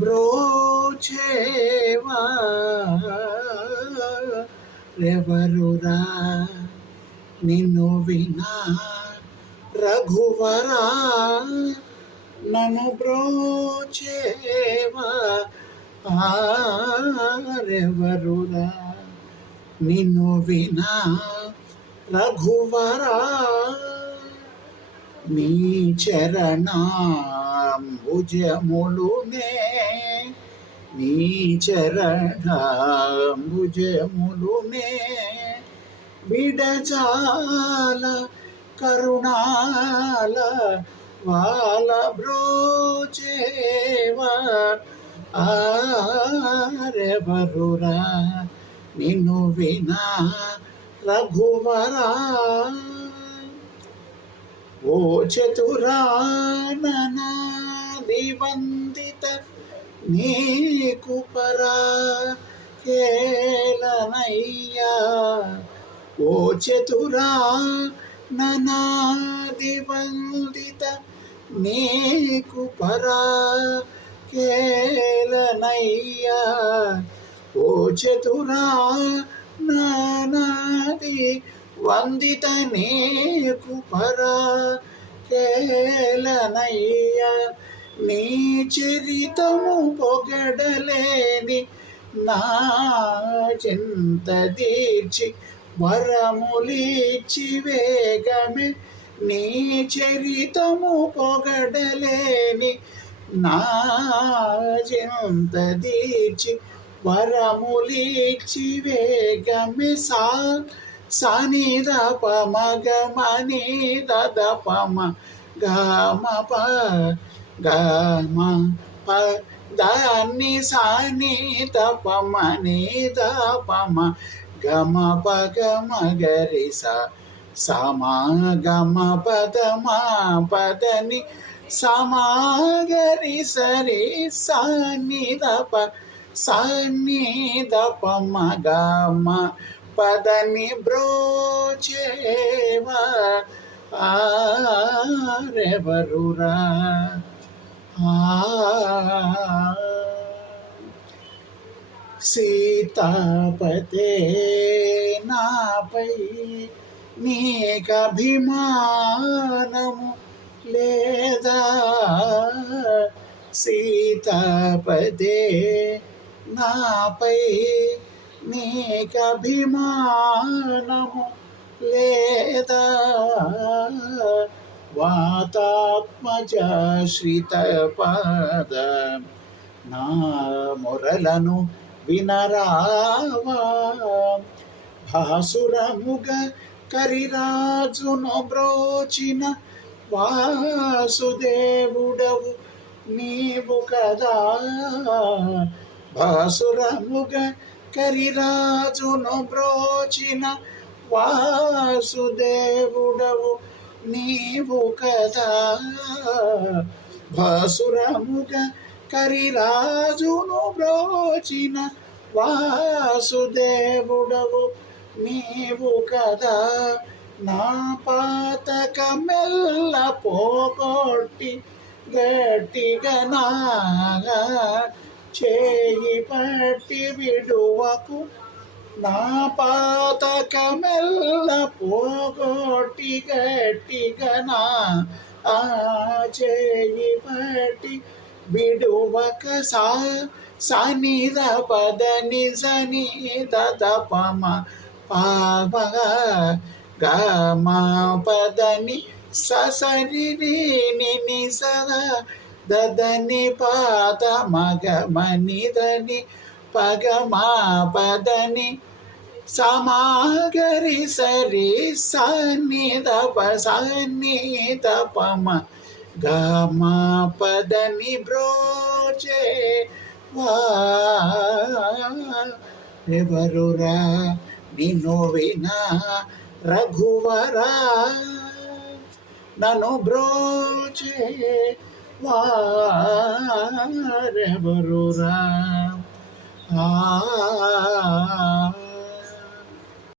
బ్రోచేవా రెవరురా నిన్ను వినా రఘువరా నన్ను బ్రోచేవా ఆరెవరురా నిన్ను వినా రఘువరా నీ చరణాంబుజములునే నీ చరణాంబుజములునే విడజాల కరుణాల వాల బ్రోచేవా ఆరెవరురా నిన్ను వినా రఘువరా ఓ చతురాననాది వందిత నీకు పరా కేలనయ్యా ఓ చతురాననాది వందిత నీకు పరా కేలనయ్యా ఓ చతురాననాది వందిత నీకు పరా కేలనయ్యా నీ చరితము పొగడలేని నా చింత తీర్చి వరములిచ్చి వేగమే నీ చరితము పొగడలేని నా చింత తీర్చి వరములిచ్చి వేగమే సని దప మగమని దపమ గమ ప గమ ప దాన్ని సని దపమని దపమ గమ పగమ గరి సమా గమ పదమ పదని సమాగరి సరి సని దపమ గమ పదని బ్రోచేవా ఆరెవరురా సీతాపతే నాపై నీకభిమానము లేదా సీతాపతే నాపై నీకభిమానము లేదా వాతాత్మజశ్రితపాద నా మొరలను వినరావా భాసురముగ కరిరాజును బ్రోచిన వాసుదేవుడవు నీవు కదా భాసురముగ కరిరాజును బ్రోచిన వాసుదేవుడవు నీవు కదా భాసురముగ కరిరాజును బ్రోచిన వాసుదేవుడవు నీవు కదా నా పాతకమెల్ల పోగొట్టి గట్టిగా నాగా చేయి పట్టి విడువకు నా పాతకమెల్ల పోగొట్టి గట్టిగా నా చేయి పట్టి విడువక సని పదని సని దపమ పావ గమ పదని సరి ని సదా దదని పాద మగమని దని పగమా పదని సమాగరి సరి సని దపమ గమ పదని బ్రోచే ఎవరురా నిన్ను వినా రఘువరా నన్ను బ్రోచే వారెవరురా